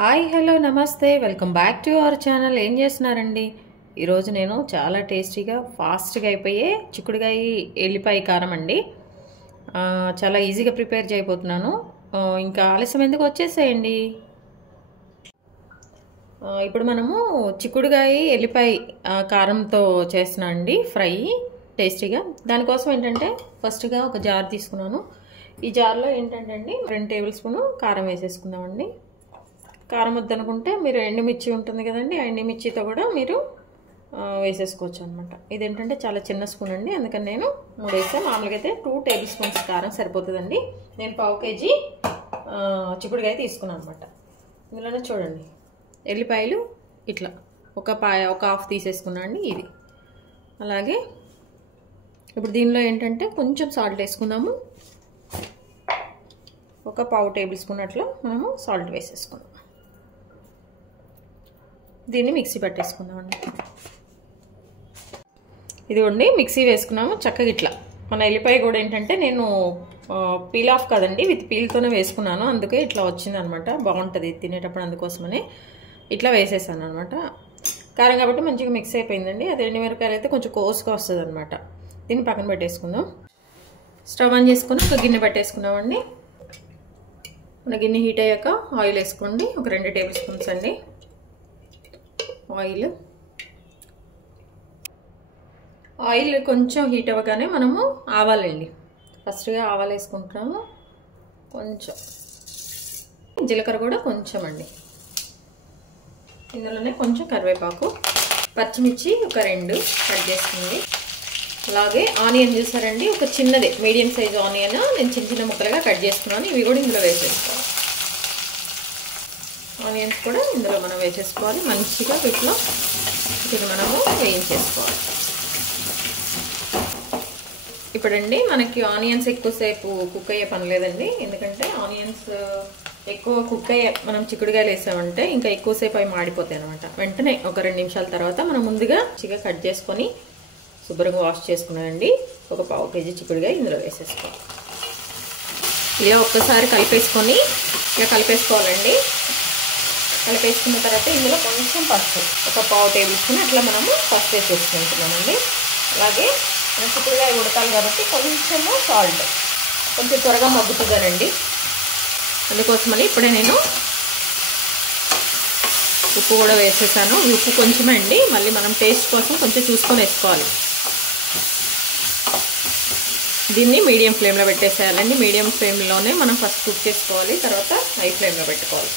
Hi hello నమస్తే welcome back to our channel. ఏం చేస్తున్నారండి? ఈరోజు నేను చాలా టేస్టీగా ఫాస్ట్గా అయిపోయే చిక్కుడుకాయ ఎల్లిపాయ కారం అండి. చాలా ఈజీగా ప్రిపేర్ చేయబోతున్నాను. ఇంకా ఆలస్యం ఎందుకు, వచ్చేసేయండి. ఇప్పుడు మనము చిక్కుడుకాయ ఎల్లిపాయ కారంతో చేస్తున్నాం అండి ఫ్రై టేస్టీగా. దానికోసం ఏంటంటే ఫస్ట్గా ఒక జార్ తీసుకున్నాను. ఈ జార్లో ఏంటంటే అండి 2 టేబుల్ స్పూన్ కారం వేసేసుకుందామండి. కారం వద్దనుకుంటే మీరు ఎండుమిర్చి ఉంటుంది కదండి, ఆ ఎండుమిర్చితో కూడా మీరు వేసేసుకోవచ్చు అనమాట. ఇదేంటంటే చాలా చిన్న స్పూన్ అండి, అందుకని నేను 3 వేసాను. మామూలుగా అయితే 2 టేబుల్ స్పూన్స్ కారం సరిపోతుందండి. నేను 1/2 కేజీ చిక్కుడుకాయ తీసుకున్నాను అనమాట. ఇందులోనే చూడండి ఎల్లిపాయలు ఇట్లా ఒక హాఫ్ తీసేసుకున్నా అండి ఇది. అలాగే ఇప్పుడు దీనిలో ఏంటంటే కొంచెం సాల్ట్ వేసుకుందాము. ఒక 1/2 టేబుల్ స్పూన్ అట్లా మనము సాల్ట్ వేసేసుకుందాం. దీన్ని మిక్సీ పట్టేసుకుందామండి. ఇదిగోండి మిక్సీ వేసుకున్నాము చక్కగా ఇట్లా. మన ఎల్లిపాయ కూడా ఏంటంటే నేను పీల్ ఆఫ్ కదండి, విత్ పీల్తోనే వేసుకున్నాను, అందుకే ఇట్లా వచ్చిందనమాట. బాగుంటుంది తినేటప్పుడు, అందుకోసమని ఇట్లా వేసేసాను అనమాట. కారం కాబట్టి మంచిగా మిక్స్ అయిపోయిందండి. అదే ఎండుమిరపకాయలు అయితే కొంచెం కోసుగా వస్తుంది అనమాట. దీన్ని పక్కన పెట్టేసుకుందాం. స్టవ్ ఆన్ చేసుకుని ఒక గిన్నె పెట్టేసుకున్నామండి. మన గిన్నె హీట్ అయ్యాక ఆయిల్ వేసుకోండి. ఒక 2 టేబుల్ స్పూన్స్ అండి ఆయిల్ కొంచెం హీట్ అవ్వగానే మనము ఆవాలండి. ఫస్ట్గా ఆవాలు వేసుకుంటున్నాము. కొంచెం జీలకర్ర కూడా కొంచెం అండి. ఇందులోనే కొంచెం కరివేపాకు, పచ్చిమిర్చి ఒక 2 కట్ చేసుకుంది. అలాగే ఆనియన్ చూసారండి, ఒక చిన్నది మీడియం సైజ్ ఆనియన్ నేను చిన్న చిన్న ముక్కలుగా కట్ చేసుకున్నాను. ఇవి కూడా ఇందులో వేసేసుకోవాలి. ఆనియన్స్ కూడా ఇందులో మనం వేసేసుకోవాలి. మంచిగా వీటిలో ఇది మనము వేయించేసుకోవాలి. ఇప్పుడండి మనకి ఆనియన్స్ ఎక్కువసేపు కుక్ అయ్యే పని లేదండి. ఎందుకంటే ఆనియన్స్ ఎక్కువ కుక్ అయ్యే మనం చిక్కుడుకాయలు వేసామంటే ఇంకా ఎక్కువసేపు అవి మాడిపోతాయి అనమాట. వెంటనే ఒక 2 నిమిషాల తర్వాత మనం ముందుగా చిగా కట్ చేసుకొని శుభ్రంగా వాష్ చేసుకున్నానండి. ఒక 1/2 కేజీ చిక్కుడుకాయ ఇందులో వేసేసుకోవాలి. ఇలా ఒక్కసారి కలిపేసుకొని ఇలా కలిపేసుకోవాలండి. కలిపేసుకున్న తర్వాత ఇందులో కొంచెం పసుపు, ఒక 1/2 టేబుల్ స్పూన్ అట్లా మనము పసుపు వేసేసుకుంటున్నామండి. అలాగే మన చిక్కుడుకాయ ఉడకాలి కాబట్టి కొంచెము సాల్ట్, కొంచెం త్వరగా మగ్గుతుందనండి. అందుకోసమని ఇప్పుడే నేను ఉప్పు కూడా వేసేసాను. ఉప్పు కొంచెమే అండి, మళ్ళీ మనం టేస్ట్ కోసం కొంచెం చూసుకొని వేసుకోవాలి. దీన్ని మీడియం ఫ్లేమ్లో పెట్టేసేయాలండి. మీడియం ఫ్లేమ్లోనే మనం ఫస్ట్ కుక్ చేసుకోవాలి, తర్వాత హై ఫ్లేమ్లో పెట్టుకోవాలి.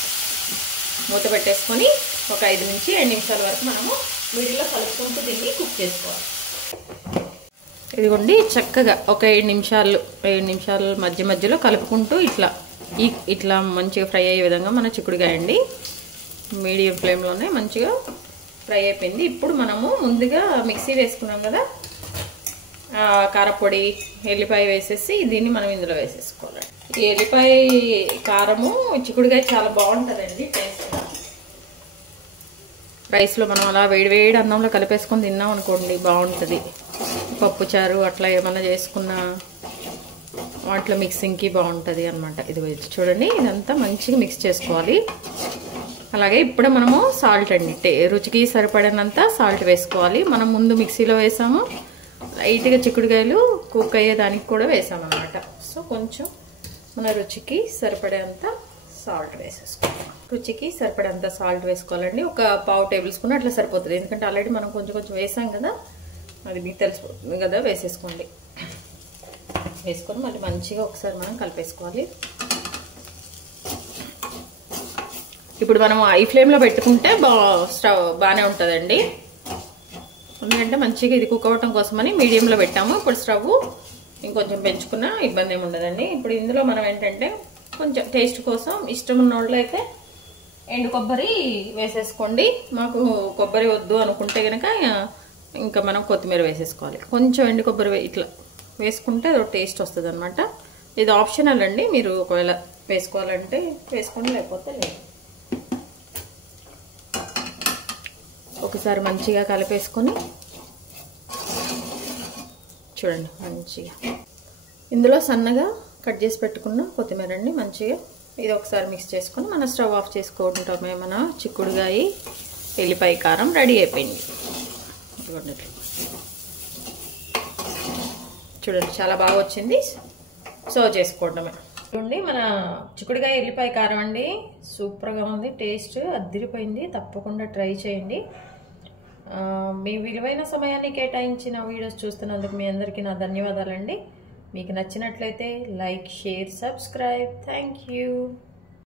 మూత పెట్టేసుకొని ఒక 5 నుంచి 2 నిమిషాల వరకు మనము వీడిలో కలుపుకుంటూ దీన్ని కుక్ చేసుకోవాలి. ఇదిగోండి చక్కగా ఒక 7 నిమిషాలు మధ్య మధ్యలో కలుపుకుంటూ ఇట్లా మంచిగా ఫ్రై అయ్యే విధంగా మన చిక్కుడుకాయ అండి మీడియం ఫ్లేమ్లోనే మంచిగా ఫ్రై అయిపోయింది. ఇప్పుడు మనము ముందుగా మిక్సీ వేసుకున్నాం కదా కారపొడి, ఎల్లిపాయ వేసేసి దీన్ని మనం ఇందులో వేసేసుకోవాలి. ఈ ఎల్లిపాయ కారము చిక్కుడుకాయ చాలా బాగుంటుందండి టేస్ట్గా. రైస్లో మనం అలా వేడి అన్నంలో కలిపేసుకొని తిన్నాం అనుకోండి, బాగుంటుంది. పప్పుచారు అట్లా ఏమన్నా చేసుకున్న వాటిలో మిక్సింగ్కి బాగుంటుంది అనమాట. ఇది చూడండి, ఇదంతా మంచిగా మిక్స్ చేసుకోవాలి. అలాగే ఇప్పుడు మనము సాల్ట్ అండి, రుచికి సరిపడినంత సాల్ట్ వేసుకోవాలి. మనం ముందు మిక్సీలో వేసాము, లైట్గా చిక్కుడుకాయలు కుక్ అయ్యేదానికి కూడా వేసామన్నమాట. సో కొంచెం మన రుచికి సరిపడేంత సాల్ట్ వేసేసుకోవాలి. రుచికి సరిపడేంత సాల్ట్ వేసుకోవాలండి. ఒక 1/2 టేబుల్ స్పూన్ అట్లా సరిపోతుంది. ఎందుకంటే ఆల్రెడీ మనం కొంచెం వేసాం కదా, అది మీకు తెలిసిపోతుంది కదా. వేసేసుకోండి. వేసుకొని మళ్ళీ మంచిగా ఒకసారి మనం కలిపేసుకోవాలి. ఇప్పుడు మనం హై ఫ్లేమ్లో పెట్టుకుంటే స్టవ్ బాగానే ఉంటుందండి. ఎందుకంటే మంచిగా ఇది కుక్ అవ్వటం కోసమని మీడియంలో పెట్టాము. ఇప్పుడు స్టవ్ ఇంకొంచెం పెంచుకున్నా ఇబ్బంది ఏమి ఉండదండి. ఇప్పుడు ఇందులో మనం ఏంటంటే కొంచెం టేస్ట్ కోసం ఇష్టం ఉన్న వాళ్ళు అయితే ఎండు కొబ్బరి వేసేసుకోండి. మాకు కొబ్బరి వద్దు అనుకుంటే కనుక ఇంకా మనం కొత్తిమీర వేసేసుకోవాలి. కొంచెం ఎండు కొబ్బరి ఇట్లా వేసుకుంటే అది టేస్ట్ వస్తుంది అనమాట. ఇది ఆప్షనల్ అండి, మీరు ఒకవేళ వేసుకోవాలంటే వేసుకోండి, లేకపోతే లేదు. ఒకసారి మంచిగా కలిపేసుకొని చూడండి మంచిగా ఇందులో సన్నగా కట్ చేసి పెట్టుకున్న కొత్తిమీర అండి మంచిగా ఇది ఒకసారి మిక్స్ చేసుకొని మనం స్టవ్ ఆఫ్ చేసుకుంటామే. మన చిక్కుడుగాయ ఎల్లిపాయ కారం రెడీ అయిపోయింది. చూడండి చాలా బాగా వచ్చింది. సర్వ్ చేసుకోవడమే. చూడండి మన చిక్కుడుగాయ ఎల్లిపాయ కారం అండి, సూపర్గా ఉంది. టేస్ట్ అదిరిపోయింది. తప్పకుండా ట్రై చేయండి. మీ విలువైన సమయాన్ని కేటాయించిన వీడియోస్ చూస్తున్నందుకు మీ అందరికీ నా ధన్యవాదాలండి. మీకు నచ్చినట్లయితే like, share, subscribe. Thank you.